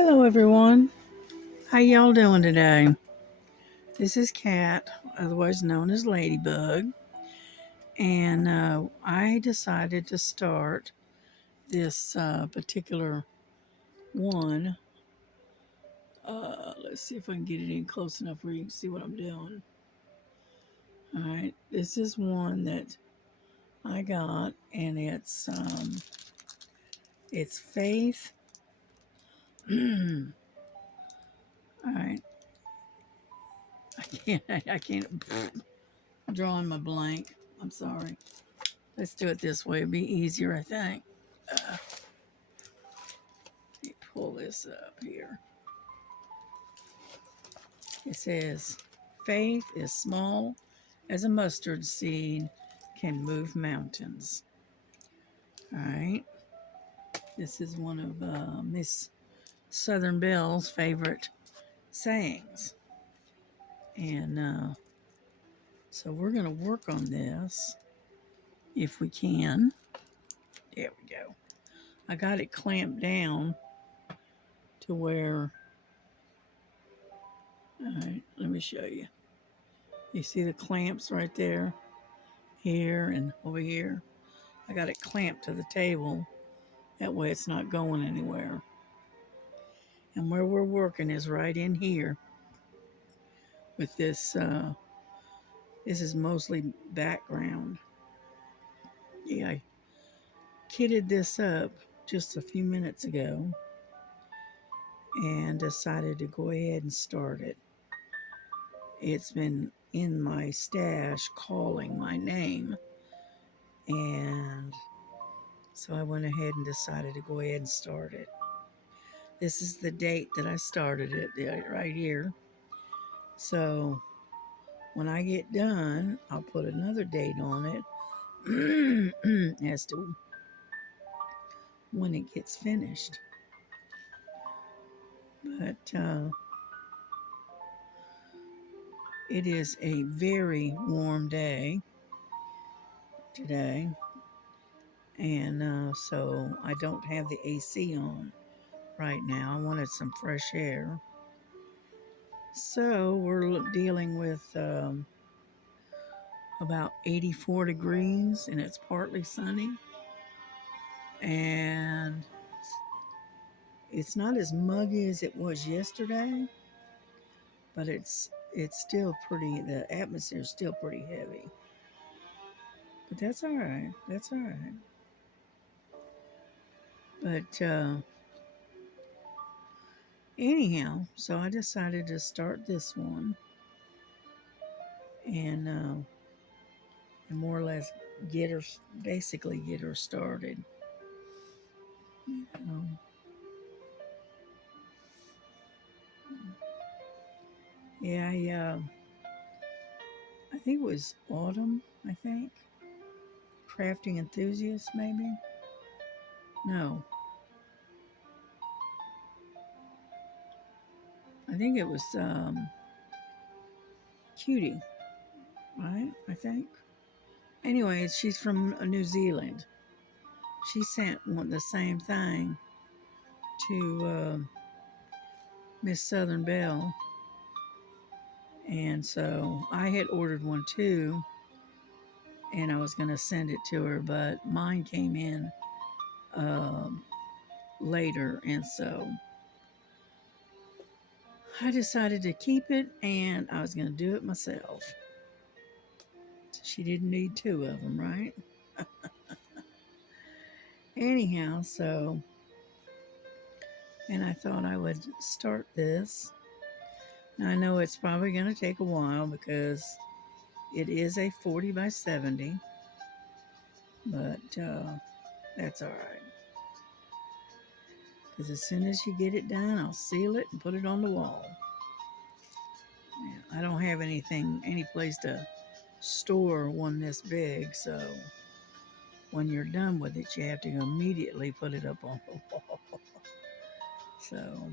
Hello, everyone. How y'all doing today? This is Kat, otherwise known as Ladybug, and I decided to start this particular one. Let's see if I can get it in close enough where you can see what I'm doing. All right, this is one that I got, and it's Faith. All right, I can't. I'm drawing my blank. I'm sorry. Let's do it this way. It'd be easier, I think. Let me pull this up here. It says, faith is small as a mustard seed, can move mountains. All right. This is one of Miss Southern Belle's favorite sayings. And so we're going to work on this if we can. There we go. I got it clamped down to where, all right, let me show you. You see the clamps right there, here and over here. I got it clamped to the table. That way it's not going anywhere. And where we're working is right in here with this. This is mostly background. Yeah, I kitted this up just a few minutes ago and decided to go ahead and start it. It's been in my stash calling my name, and so I went ahead and decided to go ahead and start it. This is the date that I started it right here. So when I get done, I'll put another date on it as to when it gets finished. But it is a very warm day today, and so I don't have the AC on right now. I wanted some fresh air. So we're dealing with about 84 degrees, and it's partly sunny. And it's not as muggy as it was yesterday, but it's still pretty. The atmosphere is still pretty heavy, but that's all right. That's all right. But anyhow, so I decided to start this one and more or less basically get her started. Um, yeah, I think it was Autumn. I think crafting enthusiast, maybe. No, I think it was Cutie, right? I think. Anyways, she's from New Zealand. She sent the same thing to Miss Southern Belle, and so I had ordered one too, and I was going to send it to her, but mine came in later, and so I decided to keep it, and I was going to do it myself. She didn't need two of them, right? Anyhow, so, and I thought I would start this. Now, I know it's probably going to take a while because it is a 40 by 70, but that's all right. Because as soon as you get it done, I'll seal it and put it on the wall. Yeah, I don't have any place to store one this big, so when you're done with it, you have to immediately put it up on the wall. So,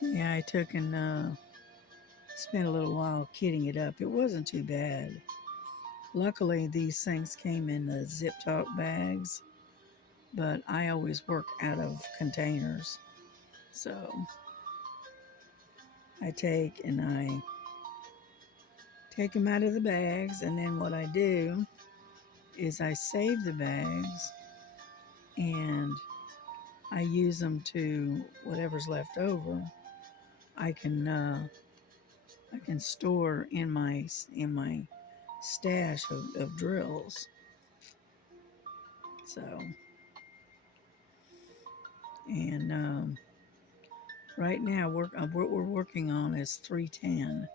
yeah, I took and spent a little while kitting it up. It wasn't too bad. Luckily, these things came in the zip top bags, but I always work out of containers. So I take them out of the bags, and then what I do is I save the bags and I use them to whatever's left over. I can store in my stash of drills. So, and right now what we're working on is 310.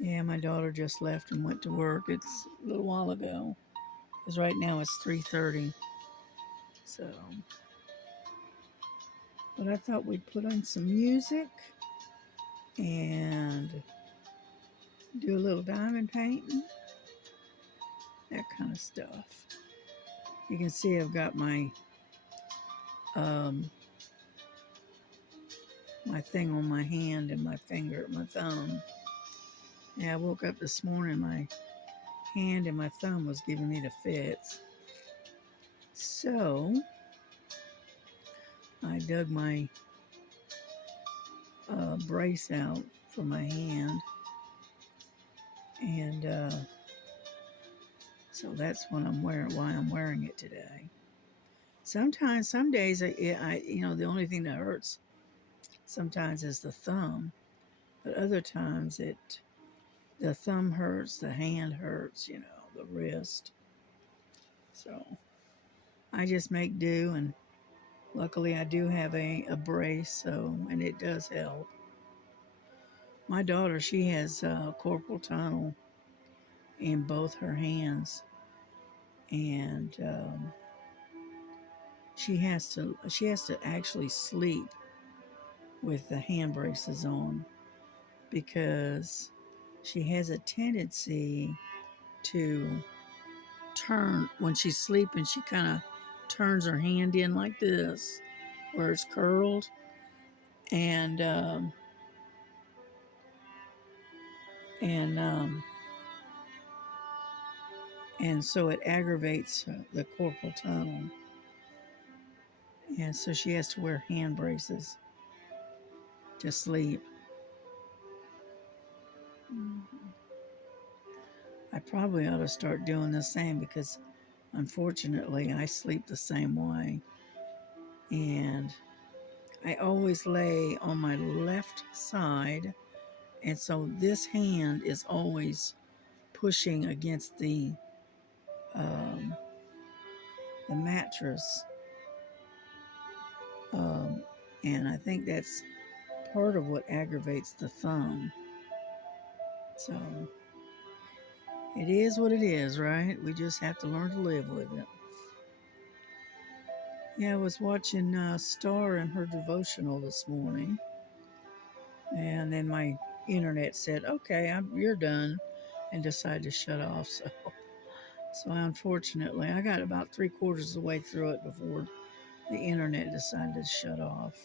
Yeah, my daughter just left and went to work. It's a little while ago. Because right now it's 3:30. So, but I thought we'd put on some music and do a little diamond painting, that kind of stuff. You can see I've got my my thing on my hand and my finger, my thumb. Yeah, I woke up this morning, my hand and my thumb was giving me the fits. So I dug my brace out for my hand, and so that's what I'm wearing. Why I'm wearing it today. Sometimes, some days, the only thing that hurts sometimes is the thumb, but other times the thumb hurts, the hand hurts, the wrist. So I just make do, and luckily I do have a brace, and it does help. My daughter, she has carpal tunnel in both her hands, and she has to actually sleep with the hand braces on because she has a tendency to turn when she's sleeping. She kind of turns her hand in like this, where it's curled, and and um, and so it aggravates the carpal tunnel, and so she has to wear hand braces to sleep. I probably ought to start doing the same because unfortunately I sleep the same way, and I always lay on my left side, and so this hand is always pushing against um, the mattress, um, and I think that's part of what aggravates the thumb. So it is what it is, right? We just have to learn to live with it. Yeah, I was watching Star and her devotional this morning, and then my internet said, "Okay, you're done," and decided to shut off. So unfortunately, I got about 3/4 of the way through it before the internet decided to shut off.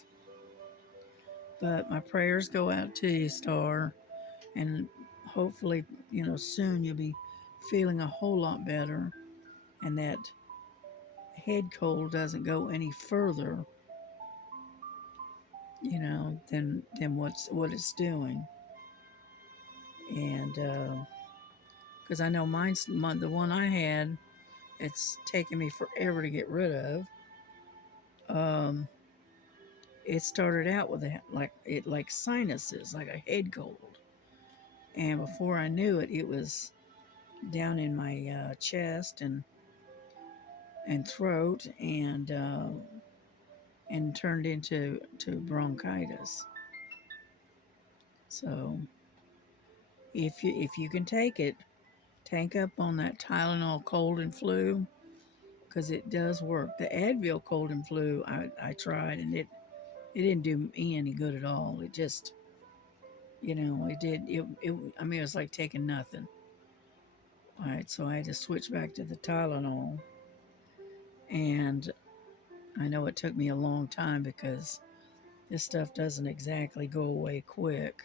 But my prayers go out to you, Star, and hopefully, soon you'll be feeling a whole lot better, and that head cold doesn't go any further, than what it's doing. And because I know the one I had, it's taken me forever to get rid of. Um, it started out with like sinuses, like a head cold, and before I knew it, it was down in my chest and throat, and turned into bronchitis. So if you can take it, tank up on that Tylenol cold and flu because it does work. The Advil cold and flu I tried, and it didn't do me any good at all. It just, it did it. I mean, it was like taking nothing. All right, so I had to switch back to the Tylenol, and I know it took me a long time because this stuff doesn't exactly go away quick.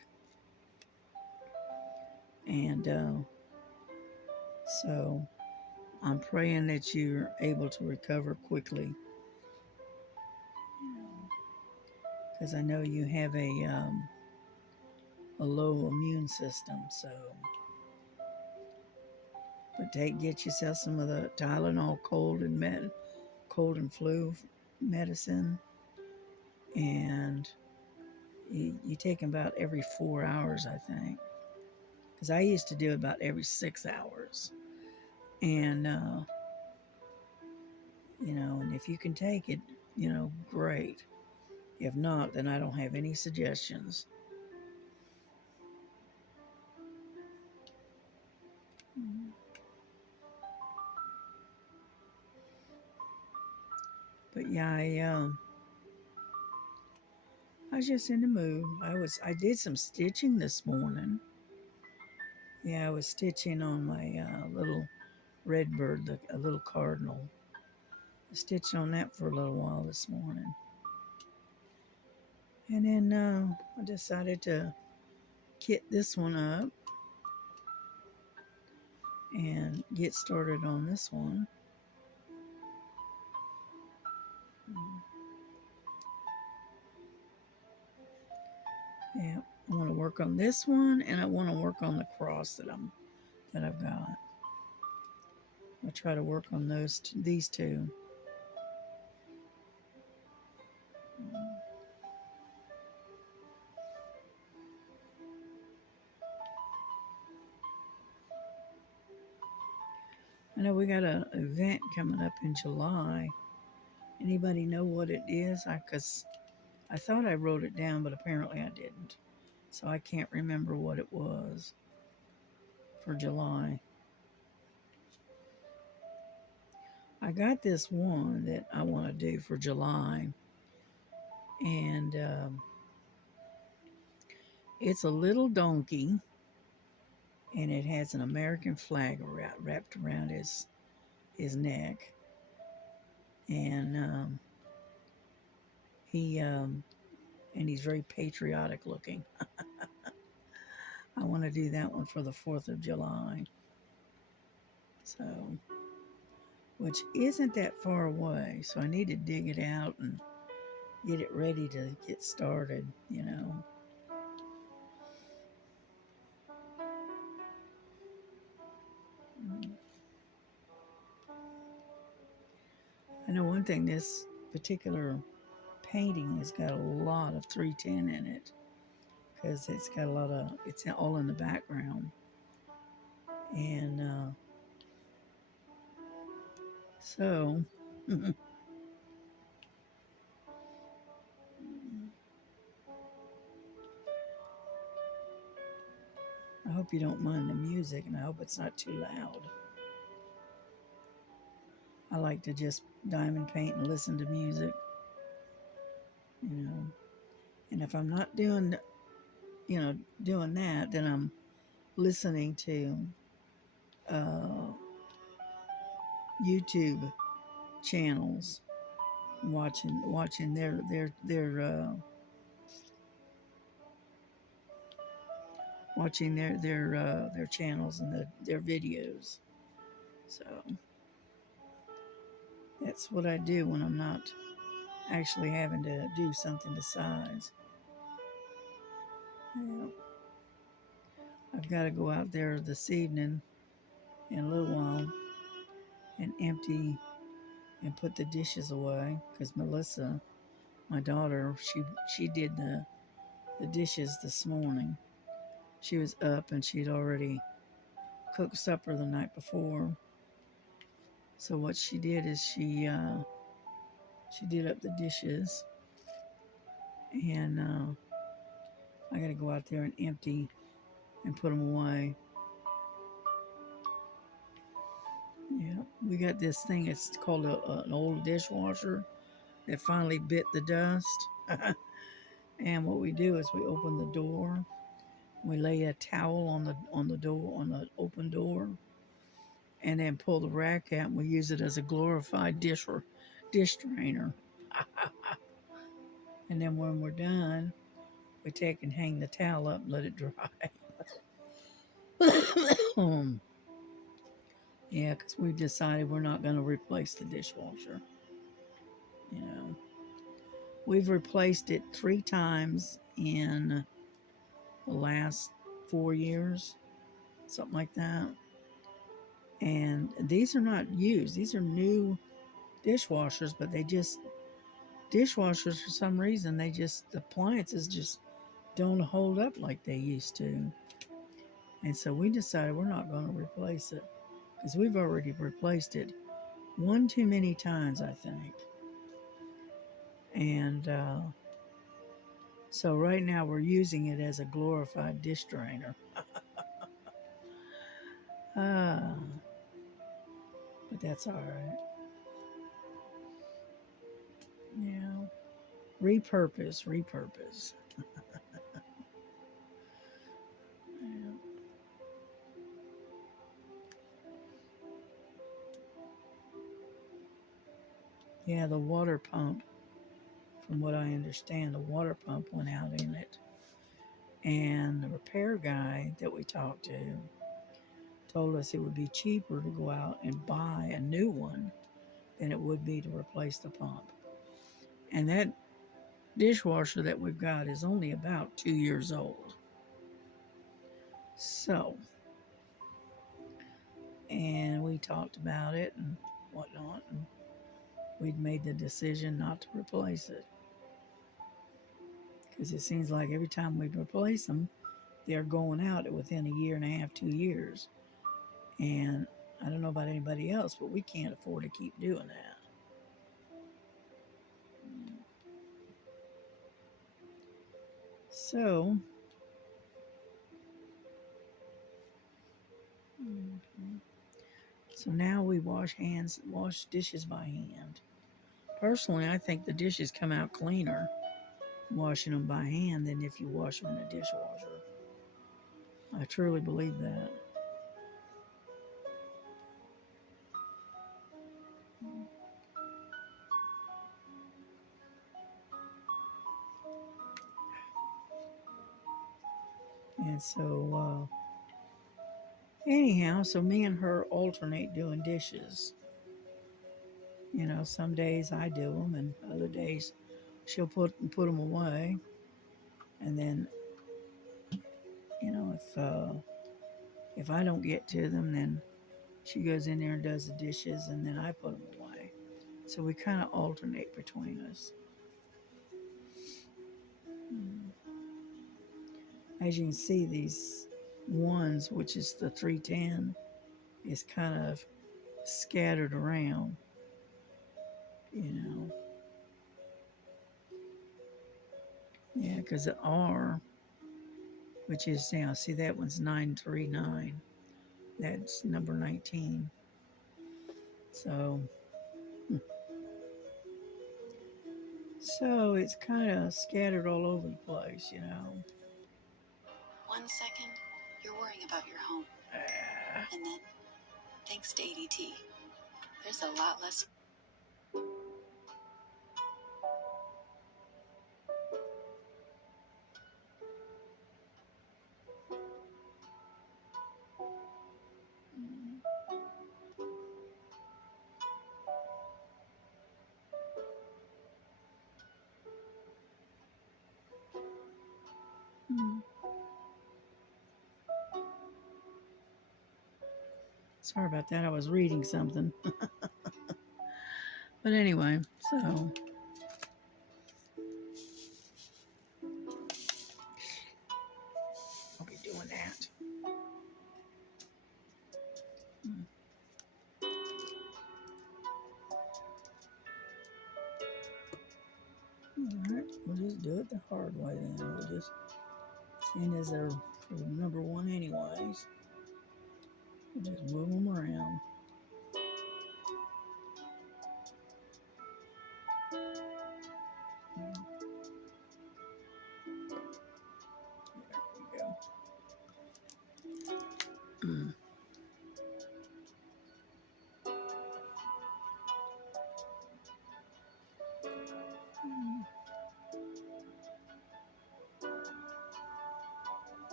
And so I'm praying that you're able to recover quickly, because I know you have a low immune system. So, but get yourself some of the Tylenol cold and flu medicine, and you take them about every 4 hours, I think, because I used to do it about every 6 hours, and and if you can take it, great. If not, then I don't have any suggestions. But yeah, I was just in the mood. I did some stitching this morning. Yeah, I was stitching on my little red bird, a little cardinal. I stitched on that for a little while this morning. And then I decided to kit this one up and get started on this one. Yeah, I want to work on this one, and I want to work on the cross that I've got. I'll try to work on these two. I know we got an event coming up in July. Anybody know what it is? Because I thought I wrote it down, but apparently I didn't. So I can't remember what it was for July. I got this one that I want to do for July, and it's a little donkey, and it has an American flag wrapped around his neck, and he's very patriotic looking. I want to do that one for the 4th of July. So, which isn't that far away. So I need to dig it out and get it ready to get started, I know one thing, this particular painting has got a lot of 310 in it, because it's got it's all in the background. And so, I hope you don't mind the music, and I hope it's not too loud. I like to just diamond paint and listen to music, And if I'm not doing that, then I'm listening to YouTube channels, watching their channels and their videos. So that's what I do when I'm not actually having to do something besides. Yeah. I've got to go out there this evening in a little while and empty and put the dishes away, because Melissa, my daughter, she did the dishes this morning. She was up and she'd already cooked supper the night before. So what she did is she did up the dishes, and I got to go out there and empty and put them away. Yeah, we got this thing. It's called an old dishwasher that finally bit the dust. And what we do is we open the door, we lay a towel on the door, on the open door, and then pull the rack out, and we use it as a glorified dish drainer. And then when we're done, we take and hang the towel up and let it dry. Yeah, because we decided we're not going to replace the dishwasher. You know, we've replaced it 3 times in the last 4 years, something like that. And these are not used, these are new dishwashers, but dishwashers for some reason, the appliances just don't hold up like they used to. And so we decided we're not going to replace it because we've already replaced it one too many times, I think. And so right now we're using it as a glorified dish drainer. Ah, but that's all right. Yeah. Repurpose. Yeah. Yeah, the water pump, from what I understand, the water pump went out in it. And the repair guy that we talked to told us it would be cheaper to go out and buy a new one than it would be to replace the pump. And that dishwasher that we've got is only about 2 years old. So, and we talked about it and whatnot, and we'd made the decision not to replace it because it seems like every time we replace them, they're going out within a year and a half, 2 years. And I don't know about anybody else, but we can't afford to keep doing that. So, mhm. So now we wash dishes by hand. Personally, I think the dishes come out cleaner washing them by hand than if you wash them in a dishwasher. I truly believe that. And so, anyhow, so me and her alternate doing dishes. You know, some days I do them, and other days she'll put them away. And then, you know, if I don't get to them, then she goes in there and does the dishes, and then I put them away. So we kind of alternate between us. As you can see, these ones, which is the 310, is kind of scattered around, you know. Yeah, because the R, which is now, see that one's 939. That's number 19. So, so it's kind of scattered all over the place, you know. 1 second, you're worrying about your home. And then, thanks to ADT, there's a lot less. Sorry about that. I was reading something. But anyway, so I'll be doing that. All right, we'll just do it the hard way then. We'll just, seeing as they're number one anyways, we'll just move them around. There we go.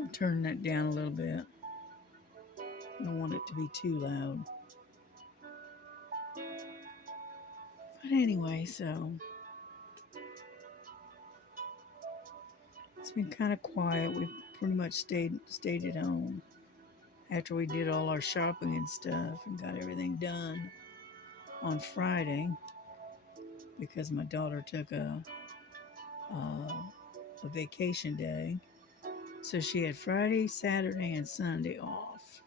I'll turn that down a little bit. I don't want it to be too loud. But anyway, so it's been kind of quiet. We've pretty much stayed at home after we did all our shopping and stuff and got everything done on Friday because my daughter took a vacation day. So she had Friday, Saturday, and Sunday off,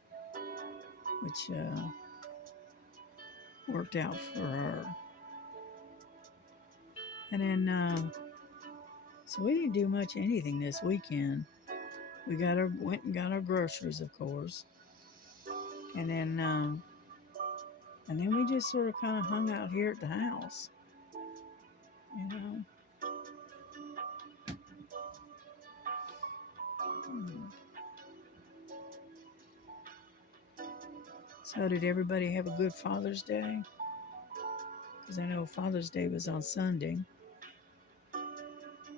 which worked out for her. And then, so we didn't do much anything this weekend. We went and got our groceries, of course, and then we just sort of kind of hung out here at the house, you know. So did everybody have a good Father's Day? Because I know Father's Day was on Sunday.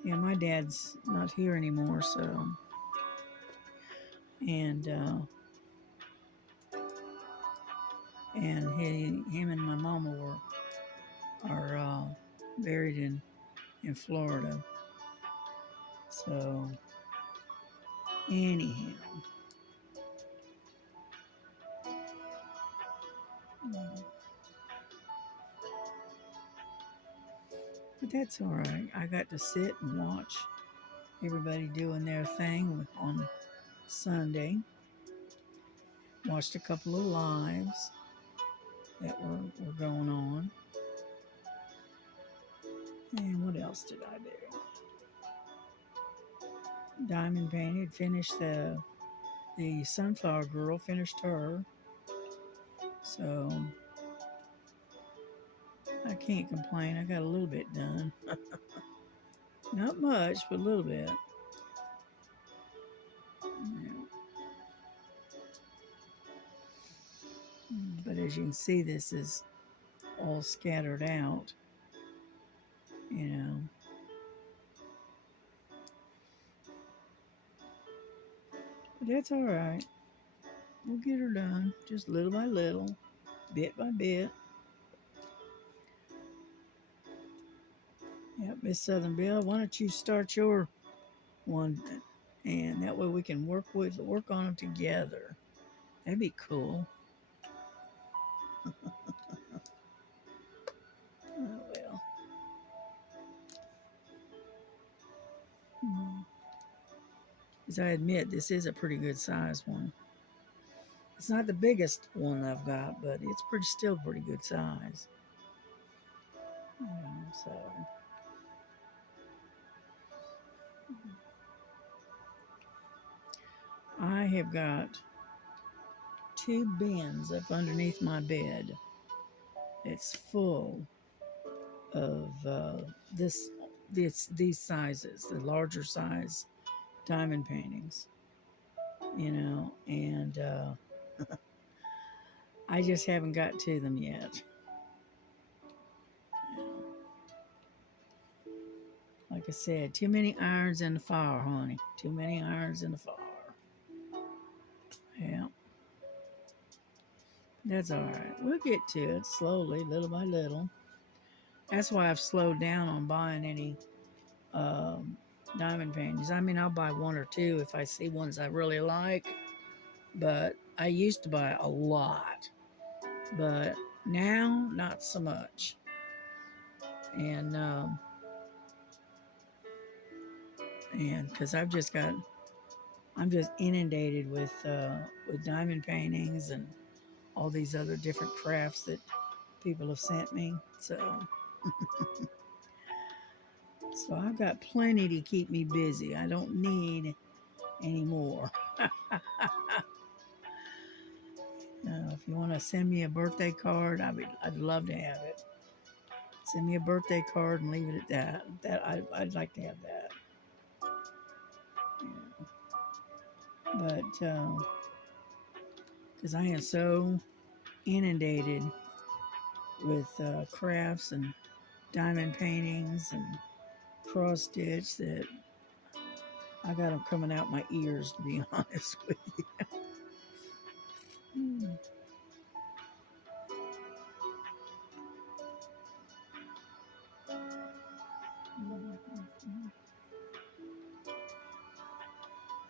Yeah, my dad's not here anymore, so and him and my mama are buried in Florida. So anyhow, but that's all right. I got to sit and watch everybody doing their thing on Sunday. Watched a couple of lives that were going on. And what else did I do? Diamond painted, finished the Sunflower Girl, finished her. So I can't complain. I got a little bit done. Not much, but a little bit. Yeah. But as you can see, this is all scattered out, you know. But that's all right. We'll get her done, just little by little, bit by bit. Yep, Miss Southern Belle, why don't you start your one, and that way we can work on them together. That'd be cool. Oh well. As I admit, this is a pretty good size one. It's not the biggest one I've got, but it's still pretty good size. So. I have got 2 bins up underneath my bed. It's full of these sizes, the larger size diamond paintings, you know, and I just haven't got to them yet. Like I said, too many irons in the fire, honey. Too many irons in the fire. Yeah. That's all right. We'll get to it slowly, little by little. That's why I've slowed down on buying any diamond paintings. I mean, I'll buy 1 or 2 if I see ones I really like. But I used to buy a lot. But now, not so much. And because I'm just inundated with diamond paintings and all these other different crafts that people have sent me. So I've got plenty to keep me busy. I don't need any more. If you want to send me a birthday card, I'd love to have it. Send me a birthday card and leave it at that. I'd like to have that. Yeah. But because I am so inundated with crafts and diamond paintings and cross stitch that I got them coming out my ears, to be honest with you. Hmm.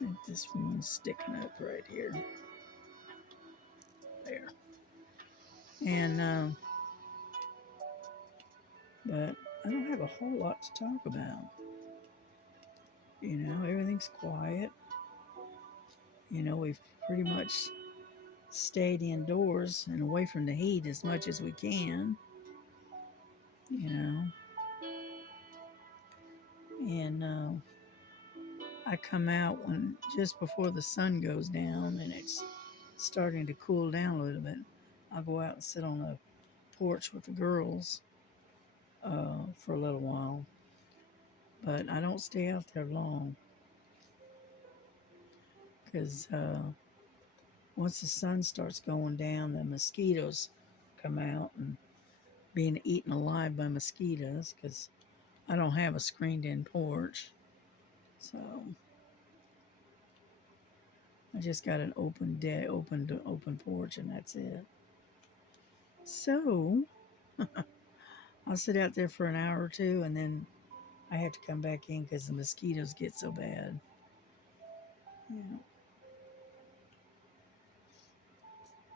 I think this one's sticking up right here. There. And, but I don't have a whole lot to talk about. You know, everything's quiet. You know, we've pretty much stayed indoors and away from the heat as much as we can. You know, and I come out when just before the sun goes down and it's starting to cool down a little bit. I'll go out and sit on the porch with the girls for a little while, but I don't stay out there long because once the sun starts going down, the mosquitoes come out and being eaten alive by mosquitoes because I don't have a screened-in porch, so I just got an open day, open porch, and that's it. So I'll sit out there for an hour or two, and then I have to come back in because the mosquitoes get so bad. Yeah.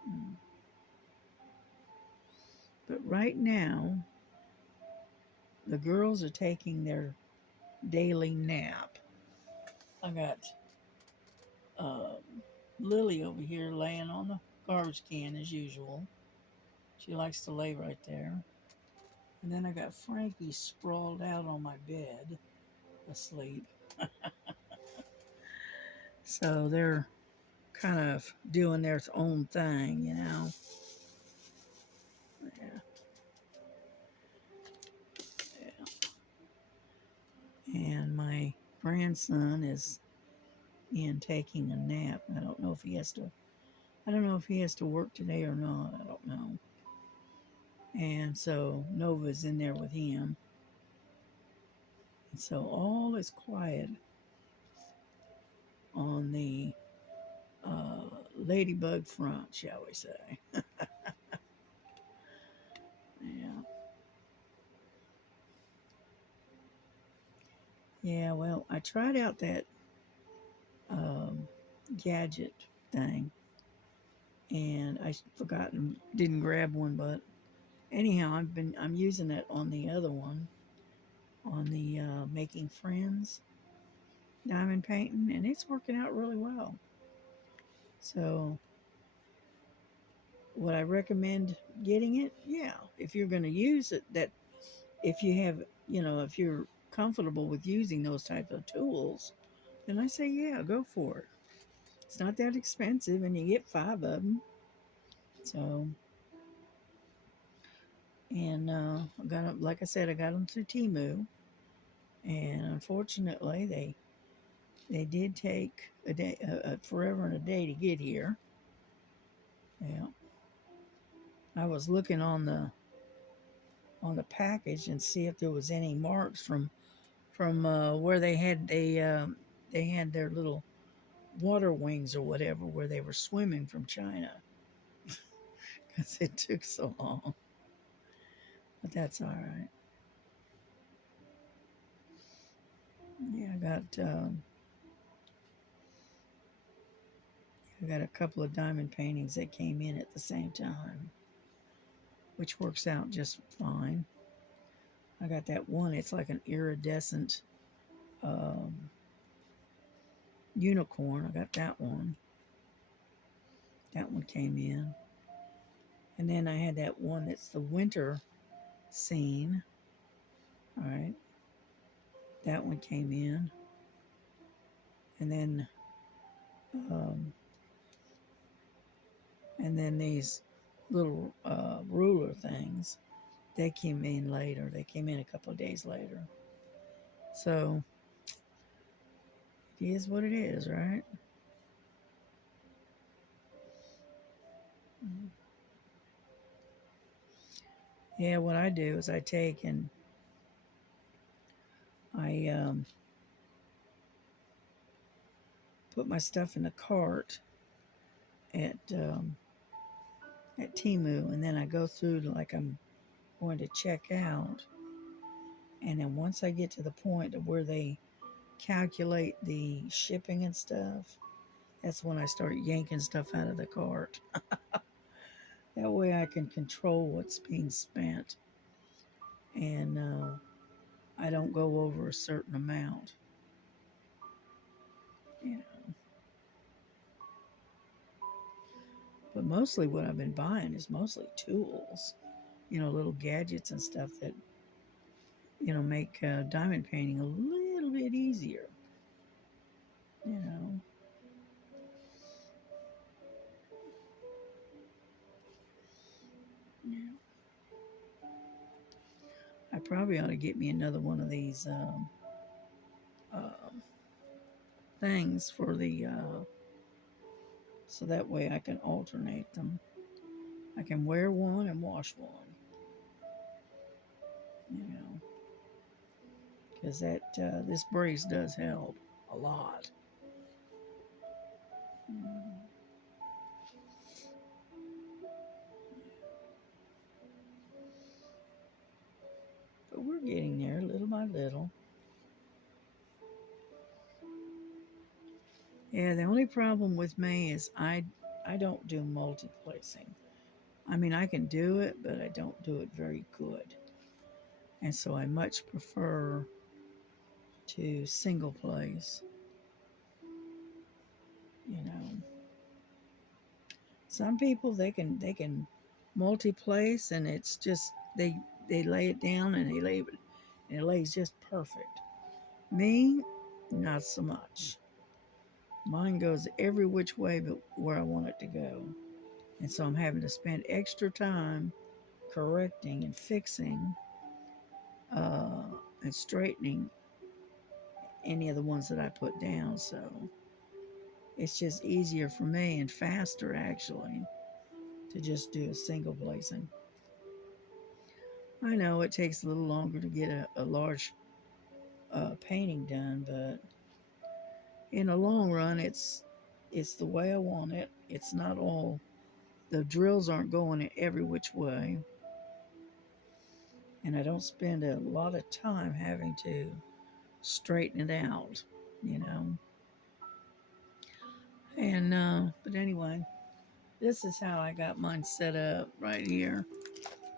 Mm. But right now, the girls are taking their daily nap. I got um, Lily over here laying on the garbage can as usual. She likes to lay right there. And then I got Frankie sprawled out on my bed, asleep. So they're kind of doing their own thing, you know. Yeah, yeah. And my grandson is in taking a nap. I don't know if he has to. I don't know if he has to work today or not. I don't know. And so Nova's in there with him. And so all is quiet on the ladybug front, shall we say. Yeah. Yeah, well, I tried out that um, gadget thing and I forgot and didn't grab one, but anyhow, I'm using it on the other one, on the making friends diamond painting, and it's working out really well. So would I recommend getting it? Yeah, if you're going to use it, that if you have, you know, if you're comfortable with using those type of tools, then I say, yeah, go for it. It's not that expensive, and you get 5 of them. So, and I got them, like I said, I got them through Temu, and unfortunately, they did take a day, forever and a day to get here. Yeah, I was looking on the package and see if there was any marks from where they had their little water wings or whatever where they were swimming from China because it took so long. But that's all right. Yeah, I got a couple of diamond paintings that came in at the same time, which works out just fine. I got that one. It's like an iridescent um, unicorn. I got that one. That one came in. And then I had that one that's the winter scene. All right. That one came in. And then um, these little ruler things, they came in later. They came in a couple of days later. So it is what it is, right? Yeah, what I do is I take and I put my stuff in the cart at Temu, and then I go through to like I'm going to check out, and then once I get to the point of where they calculate the shipping and stuff, that's when I start yanking stuff out of the cart. That way I can control what's being spent, and I don't go over a certain amount. You know, but mostly what I've been buying is mostly tools, little gadgets and stuff that make diamond painting a little bit easier. You know, yeah. I probably ought to get me another one of these um, things for the so that way I can alternate them. I can wear one and wash one. Because this brace does help a lot. Mm. But we're getting there little by little. Yeah, the only problem with me is I don't do multi-placing. I mean, I can do it, but I don't do it very good. And so I much prefer to single place. Some people they can multi-place, and it's just they lay it down and it lays just perfect. Me, not so much. Mine goes every which way but where I want it to go. And so I'm having to spend extra time correcting and fixing and straightening any of the ones that I put down. So it's just easier for me and faster actually to just do a single placing. I know it takes a little longer to get a large painting done, but in the long run, it's the way I want it. It's not all the drills aren't going every which way, and I don't spend a lot of time having to straighten it out, you know. And but anyway, this is how I got mine set up right here.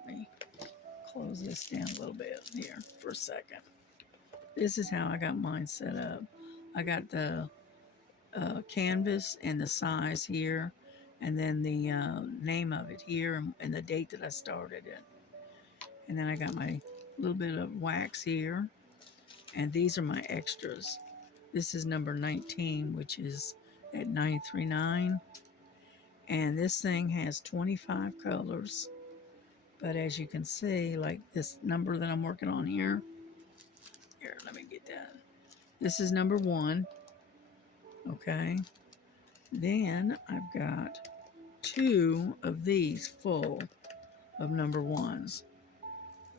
Let me close this down a little bit here for a second. This is how I got mine set up. I got the canvas and the size here, and then the name of it here, and the date that I started it. And then I got my little bit of wax here, and these are my extras. This is number 19, which is at 939, and this thing has 25 colors. But as you can see, like this number that I'm working on here, let me get that. This is number 1, okay? Then I've got 2 of these full of number 1s.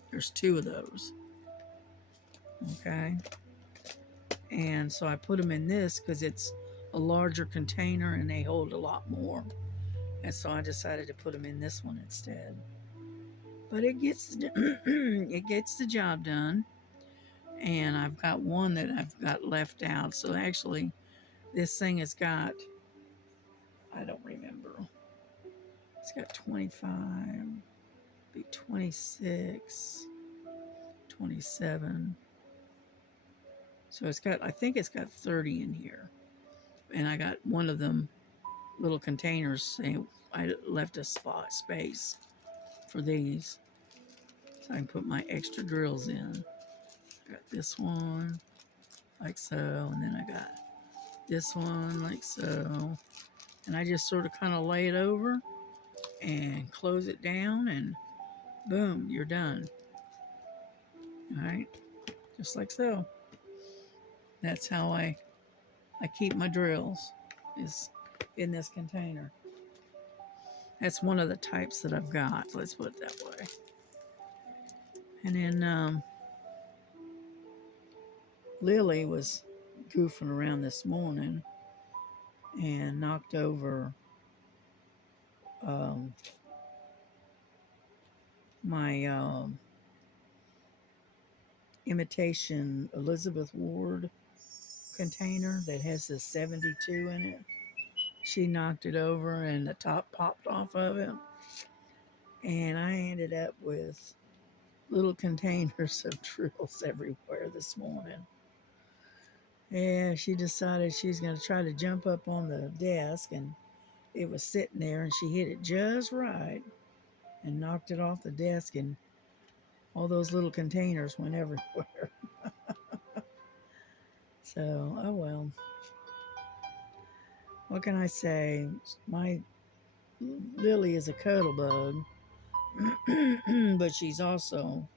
There's 2 of those, okay? And so I put them in this because it's a larger container and they hold a lot more. And so I decided to put them in this one instead. But it gets the job done. And I've got one that I've got left out. So actually, this thing has got, I don't remember. It's got 25, be 26, 27. So it's got, I think it's got 30 in here. And I got one of them little containers saying I left a space for these. So I can put my extra drills in. I got this one like so, and then I got this one like so. And I just sort of kind of lay it over and close it down, and boom, you're done. All right, just like so. That's how I keep my drills, is in this container. That's one of the types that I've got. Let's put it that way. And then Lily was goofing around this morning, and knocked over um, my imitation Elizabeth Ward container that has the 72 in it. She knocked it over and the top popped off of it. And I ended up with little containers of drills everywhere this morning. Yeah, she decided she's going to try to jump up on the desk, and it was sitting there, and she hit it just right and knocked it off the desk, and all those little containers went everywhere. So, oh well. What can I say? My Lily is a cuddle bug, but she's also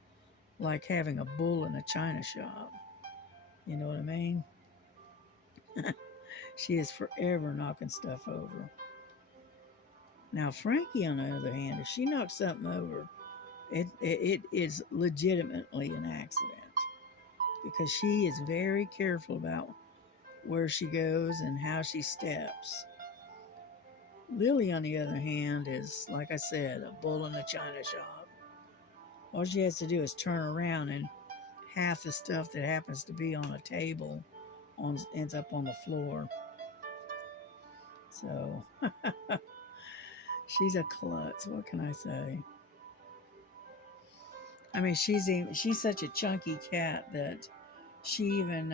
like having a bull in a china shop. You know what I mean? She is forever knocking stuff over. Now, Frankie, on the other hand, if she knocks something over, it is legitimately an accident because she is very careful about where she goes and how she steps. Lily, on the other hand, is, like I said, a bull in a china shop. All she has to do is turn around, and half the stuff that happens to be on a table ends up on the floor. So she's a klutz. What can I say? I mean, she's such a chunky cat that she even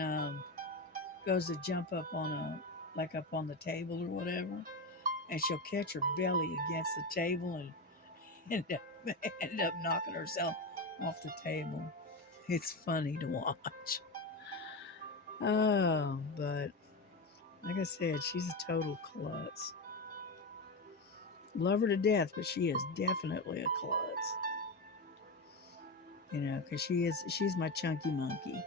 goes to jump up on up on the table or whatever, and she'll catch her belly against the table and end up knocking herself off the table. It's funny to watch. Oh, but like I said, she's a total klutz. Love her to death, but she is definitely a klutz. You know, because she's my chunky monkey.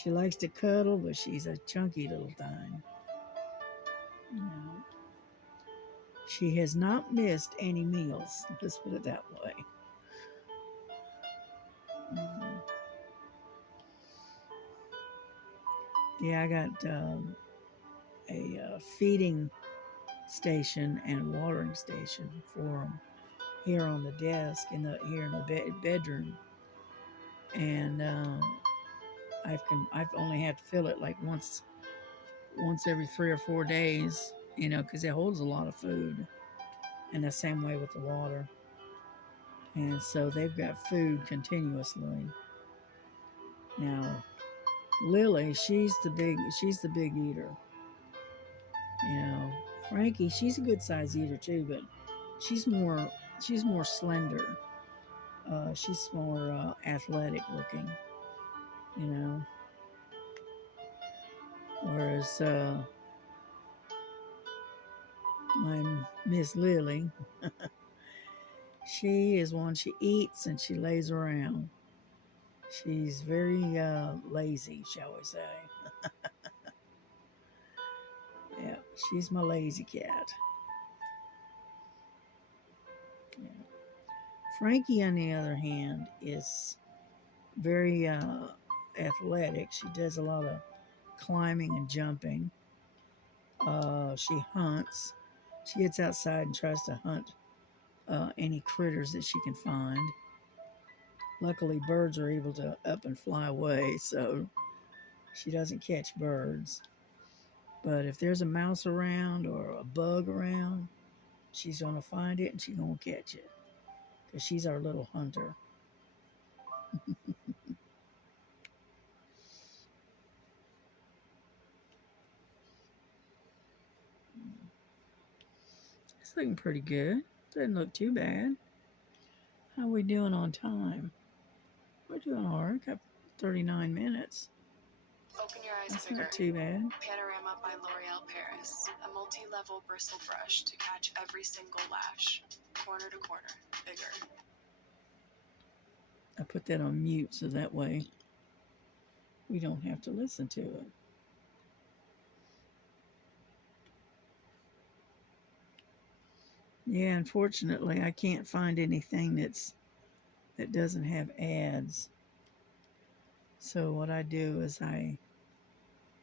She likes to cuddle, but she's a chunky little thing. You know, she has not missed any meals. Let's put it that way. Yeah, I got a feeding station and watering station for them here on the desk here in the bedroom, and I've only had to fill it like once every 3 or 4 days, you know, because it holds a lot of food, and the same way with the water, and so they've got food continuously. Now Lily, she's the big eater. You know, Frankie, she's a good size eater too, but she's more slender. She's more athletic looking, you know. Whereas my Miss Lily, she is one, she eats and she lays around. She's very lazy, shall we say. Yeah, she's my lazy cat. Yeah. Frankie, on the other hand, is very athletic. She does a lot of climbing and jumping. She hunts. She gets outside and tries to hunt any critters that she can find. Luckily, birds are able to up and fly away, so she doesn't catch birds. But if there's a mouse around or a bug around, she's going to find it and she's going to catch it because she's our little hunter. It's looking pretty good. Doesn't look too bad. How are we doing on time? We're doing all right. Got 39 minutes. Open your eyes That's bigger. not too bad. Panorama by L'Oreal Paris. A multi-level bristle brush to catch every single lash. Corner to corner. Bigger. I put that on mute so that way we don't have to listen to it. Yeah, unfortunately, I can't find anything that doesn't have ads. So what I do is I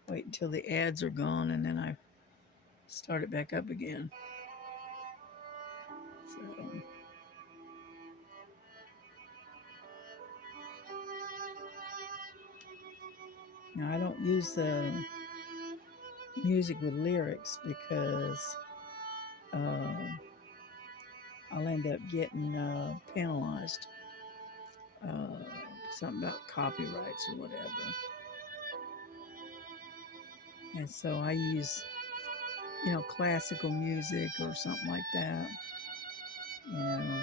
wait until the ads are gone and then I start it back up again. So now I don't use the music with lyrics because I'll end up getting penalized. Something about copyrights or whatever. And so I use, classical music or something like that. You know.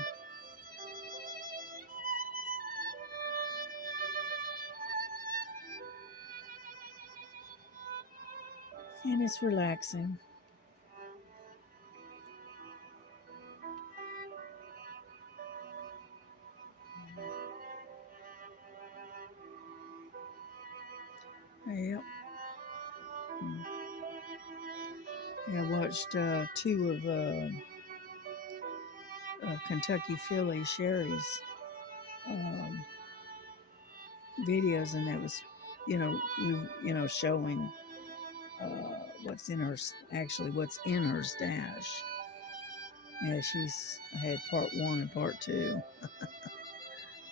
And it's relaxing. Yep. I watched two of Kentucky Philly Sherry's videos, and that was, showing what's in her stash. Yeah, she's had part 1 and part 2.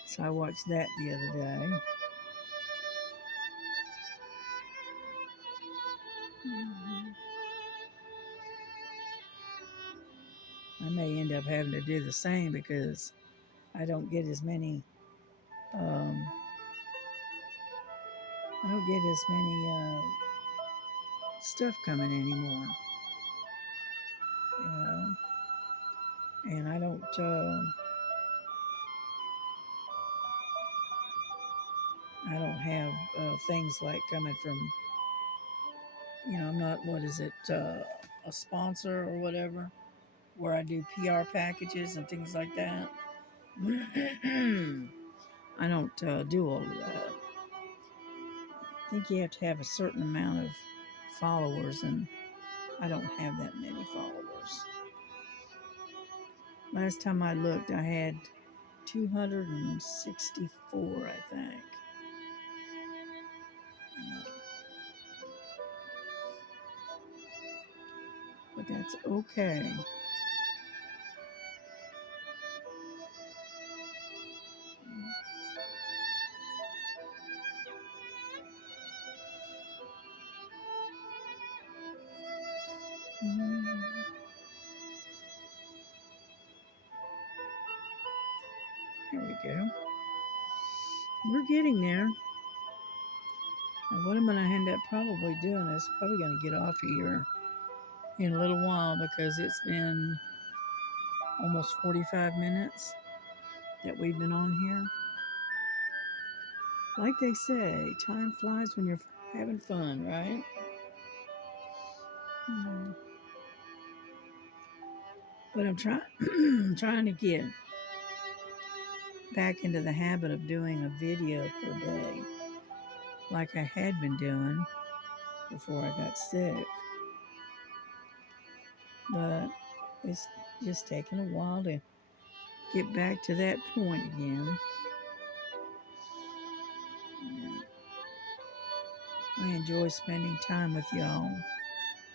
So I watched that the other day. I may end up having to do the same because I don't get as many stuff coming anymore, and I don't have things like coming from, I'm not, a sponsor or whatever, where I do PR packages and things like that. I don't do all of that. I think you have to have a certain amount of followers, and I don't have that many followers. Last time I looked, I had 264, I think. But that's okay. Here we go. We're getting there. And what I'm going to end up probably doing is probably going to get off here in a little while because it's been almost 45 minutes that we've been on here. Like they say, time flies when you're having fun, right? But I'm trying to get back into the habit of doing a video per day like I had been doing before I got sick. But it's just taken a while to get back to that point again. I enjoy spending time with y'all,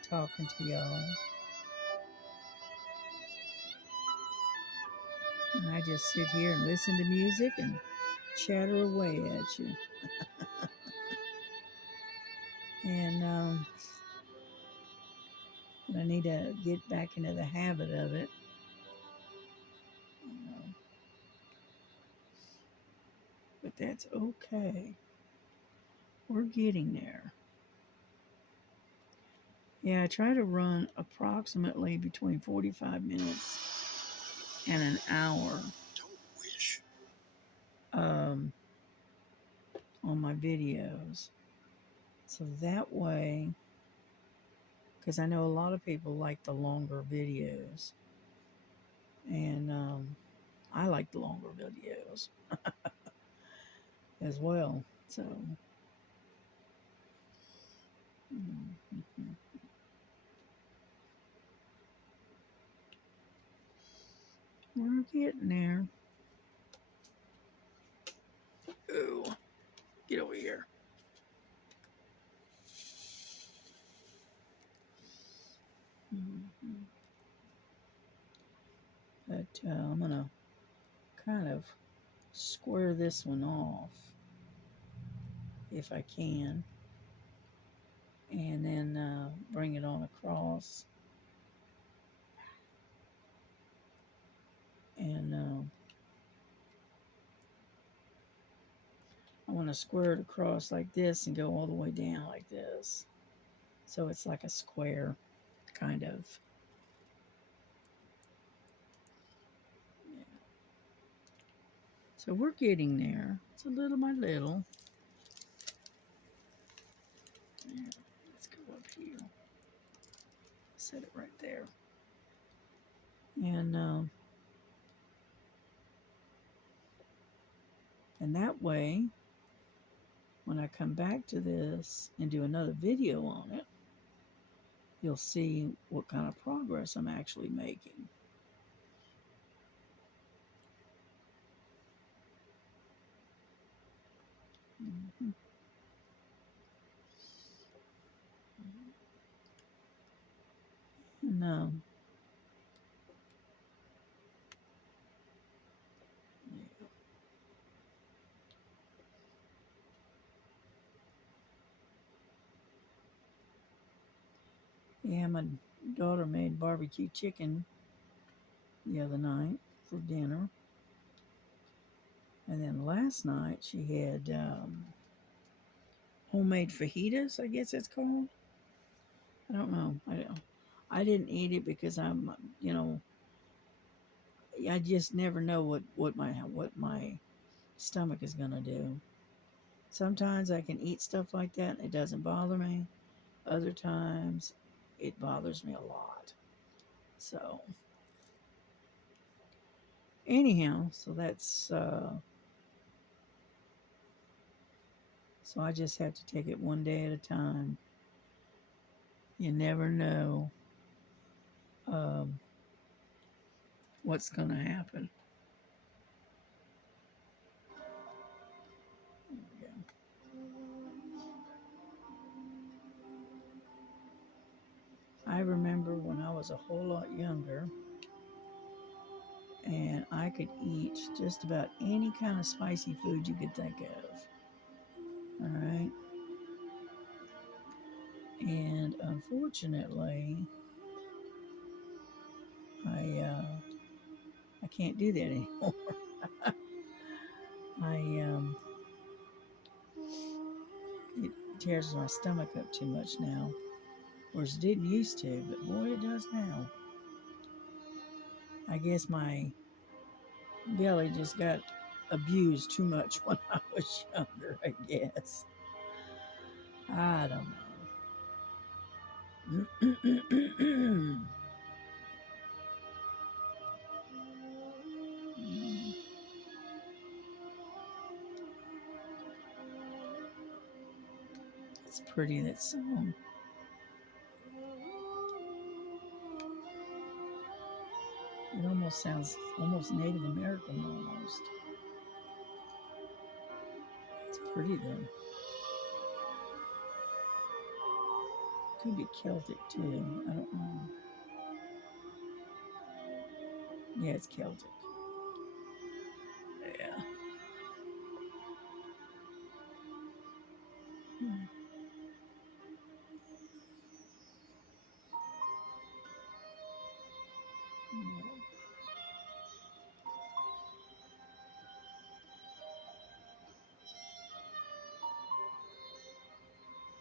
talking to y'all. And I just sit here and listen to music and chatter away at you. And I need to get back into the habit of it. But that's okay. We're getting there. Yeah, I try to run approximately between 45 minutes and an hour on my videos. So that way, because I know a lot of people like the longer videos. And I like the longer videos as well. So, we're getting there. Ooh, get over here. But I'm going to kind of square this one off if I can, and then bring it on across, and I want to square it across like this and go all the way down like this, so it's like a square, kind of. Yeah. So we're getting there. It's a little by little. Yeah. Let's go up here. Set it right there. And that way, when I come back to this and do another video on it, you'll see what kind of progress I'm actually making. Mm-hmm. No. Yeah, my daughter made barbecue chicken the other night for dinner. And then last night she had homemade fajitas, I guess it's called. I don't know. I didn't eat it because I'm, I just never know what my stomach is gonna do. Sometimes I can eat stuff like that and it doesn't bother me. Other times it bothers me a lot. So anyhow, so that's so I just have to take it one day at a time. You never know what's gonna happen. There we go. I remember when I was a whole lot younger and I could eat just about any kind of spicy food you could think of. All right. And unfortunately, I can't do that anymore. It tears my stomach up too much now. Whereas it didn't used to, but boy, it does now. I guess my belly just got abused too much when I was younger, I guess. I don't know. It's pretty, that song. It almost sounds almost Native American almost. It's pretty though. Could be Celtic too. I don't know. Yeah, it's Celtic. Yeah. Hmm.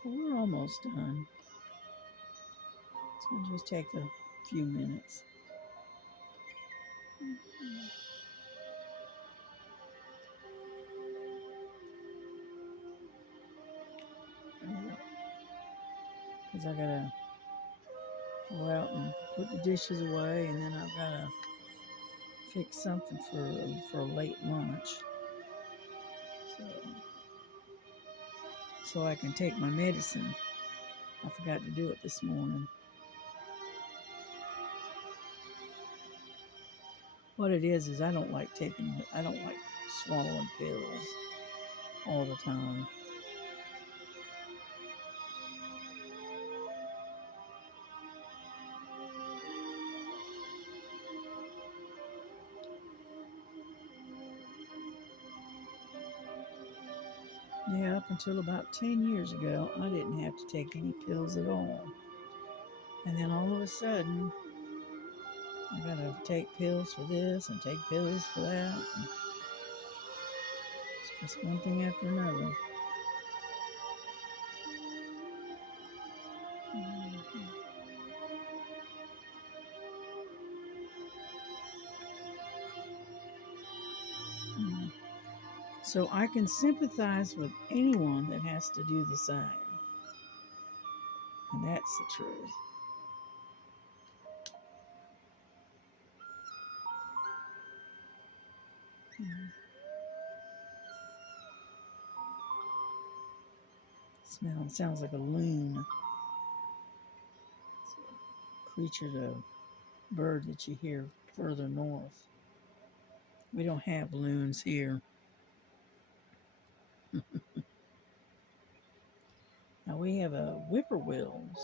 Well, we're almost done. So it'll just take a few minutes. Because I gotta go out and put the dishes away, and then I've gotta fix something for a late lunch. So I can take my medicine. I forgot to do it this morning. What it is I don't like swallowing pills all the time. Yeah, up until about 10 years ago, I didn't have to take any pills at all. And then all of a sudden, I gotta take pills for this and take pills for that. And it's just one thing after another. So I can sympathize with anyone that has to do the same. And that's the truth. Sounds like a loon. It's a creature, the bird that you hear further north. We don't have loons here. Now we have whippoorwills,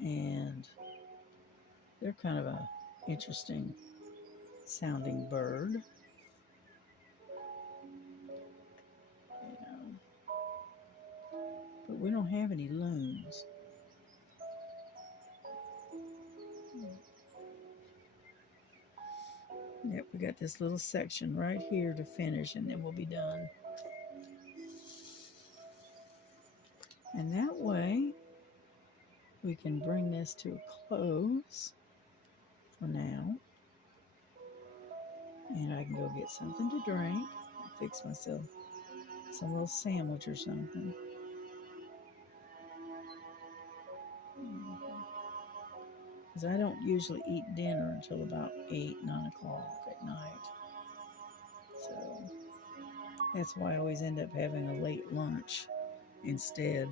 and they're kind of a interesting sounding bird. You know, but we don't have any loons. Yep, we got this little section right here to finish, and then we'll be done. And that way, we can bring this to a close for now. And I can go get something to drink, fix myself some little sandwich or something. Because I don't usually eat dinner until about 8, 9 o'clock at night. So that's why I always end up having a late lunch instead.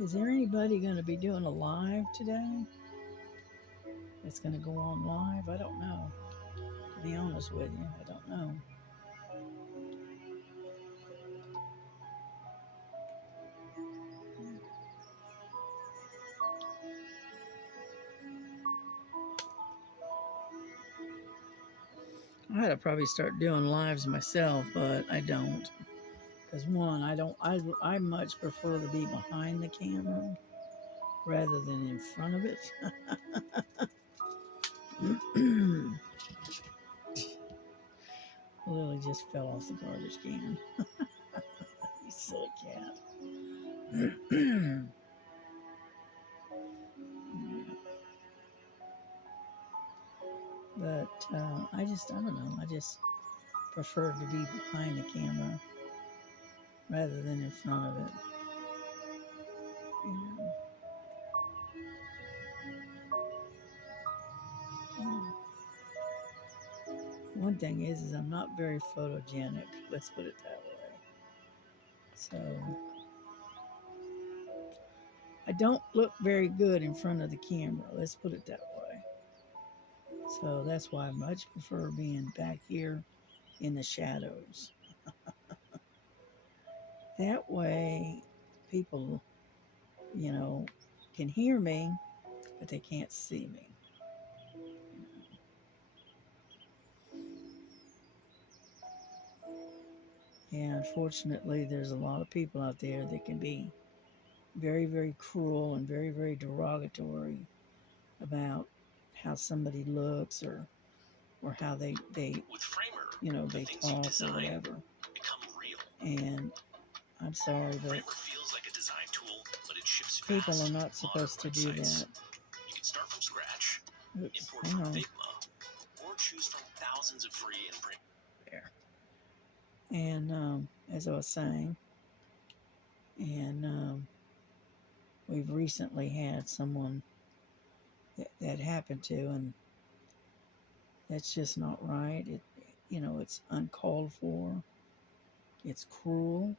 Is there anybody going to be doing a live today? It's going to go on live? I don't know. To be honest with you, I don't know. I ought to probably start doing lives myself, but I don't. Because one, I much prefer to be behind the camera rather than in front of it. Lily just fell off the garbage can. You silly cat. But I don't know. I just prefer to be behind the camera rather than in front of it. One thing is I'm not very photogenic. Let's put it that way. So I don't look very good in front of the camera. Let's put it that way. So that's why I much prefer being back here in the shadows. That way people, can hear me, but they can't see me. Yeah, unfortunately, there's a lot of people out there that can be very, very cruel and very, very derogatory about how somebody looks or how they with Framer, they talk or whatever. Become real. And I'm sorry, but Framer feels like a design tool, but it ships people fast. are not supposed to do that. You can start from scratch, Oops, import hang from on. Figma, or choose from thousands of free and premium. There. And as I was saying, and we've recently had someone that happened to, and that's just not right. It's uncalled for. It's cruel.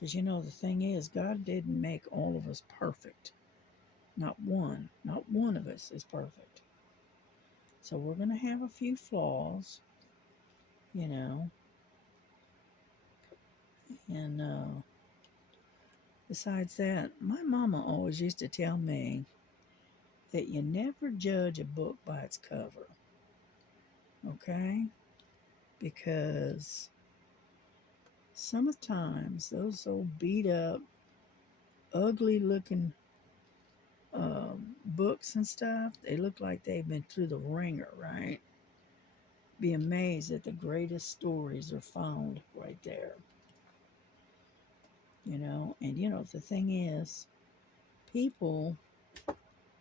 Because the thing is, God didn't make all of us perfect. Not one of us is perfect. So we're going to have a few flaws, you know. And besides that, my mama always used to tell me that you never judge a book by its cover, okay? Because sometimes those old beat up, ugly looking books and stuff, they look like they've been through the ringer, right? Be amazed that the greatest stories are found right there, you know? And, you know, the thing is, people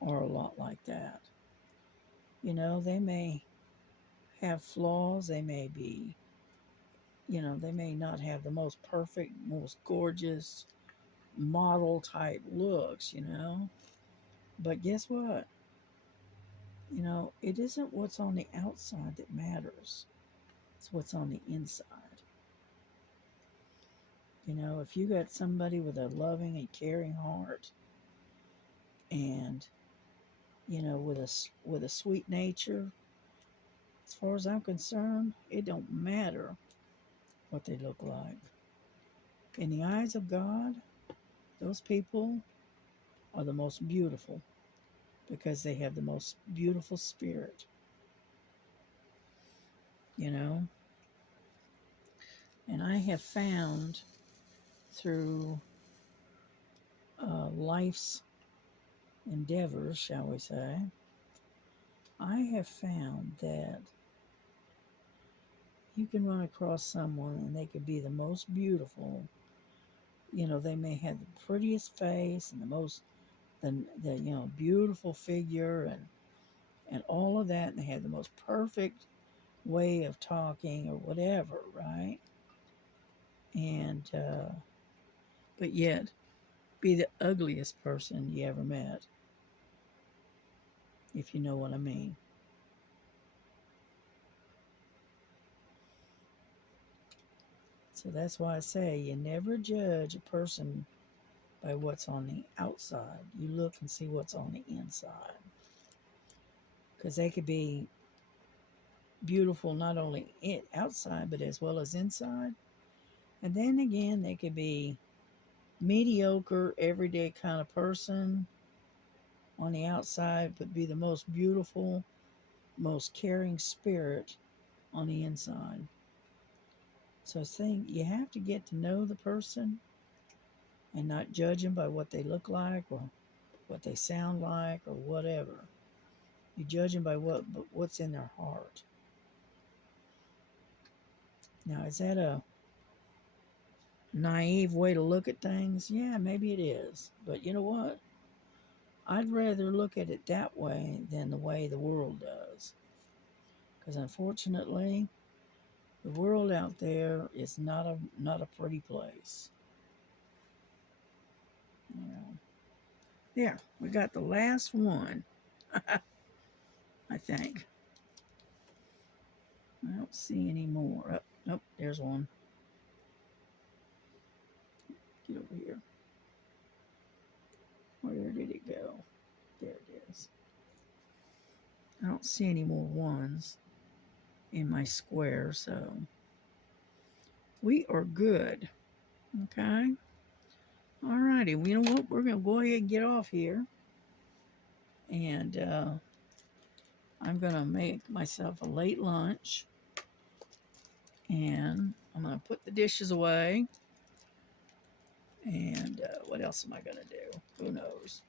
are a lot like that. You know, they may have flaws, they may be, you know, they may not have the most perfect, most gorgeous model type looks, you know. But guess what? You know, it isn't what's on the outside that matters, it's what's on the inside. You know, if you got somebody with a loving and caring heart and, you know, with a sweet nature, as far as I'm concerned, it don't matter what they look like. In the eyes of God, those people are the most beautiful because they have the most beautiful spirit, you know. And I have found through life's endeavors, shall we say, I have found that you can run across someone and they could be the most beautiful. You know, they may have the prettiest face and the most, the you know, beautiful figure and all of that, and they have the most perfect way of talking or whatever, right? And but yet be the ugliest person you ever met, if you know what I mean. So that's why I say you never judge a person by what's on the outside. You look and see what's on the inside. Because they could be beautiful not only outside, but as well as inside. And then again, they could be mediocre, everyday kind of person on the outside, but be the most beautiful, most caring spirit on the inside. So I think you have to get to know the person and not judge them by what they look like or what they sound like or whatever. You judge them by what's in their heart. Now, is that a naive way to look at things? Yeah, maybe it is. But you know what? I'd rather look at it that way than the way the world does. Because unfortunately, the world out there is not a pretty place. You know. Yeah, we got the last one. I think. I don't see any more. Oh, nope, there's one. Get over here. Where did it go? There it is. I don't see any more ones in my square, so we are good. Okay. Alrighty. Well, you know what? We're gonna go ahead and get off here, and I'm gonna make myself a late lunch, and I'm gonna put the dishes away. And what else am I gonna do? Who knows?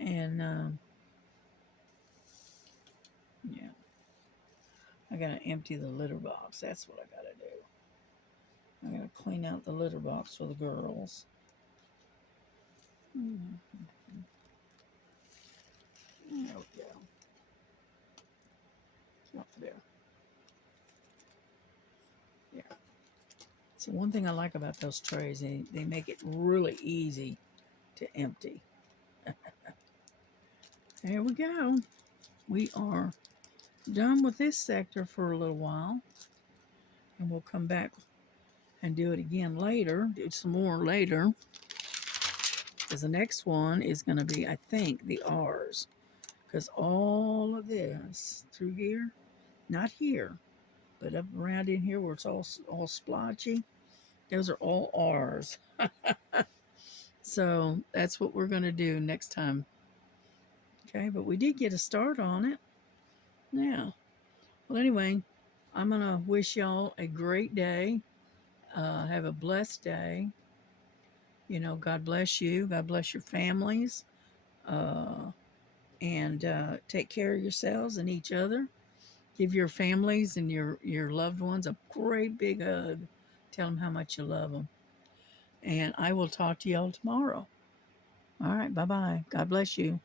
And yeah, I gotta empty the litter box. That's what I gotta do. I gotta clean out the litter box for the girls. Mm-hmm. There we go. Up there. Yeah. So one thing I like about those trays, they make it really easy to empty. There we go. We are done with this sector for a little while. And we'll come back and do it again later. Do some more later. Because the next one is going to be, I think, the R's. because all of this through here, not here, but up around in here where it's all splotchy, those are all R's. So that's what we're going to do next time. Okay, but we did get a start on it. Yeah. Well, anyway, I'm going to wish y'all a great day. Have a blessed day. You know, God bless you. God bless your families. And take care of yourselves and each other. Give your families and your loved ones a great big hug. Tell them how much you love them. And I will talk to y'all tomorrow. All right. Bye bye. God bless you.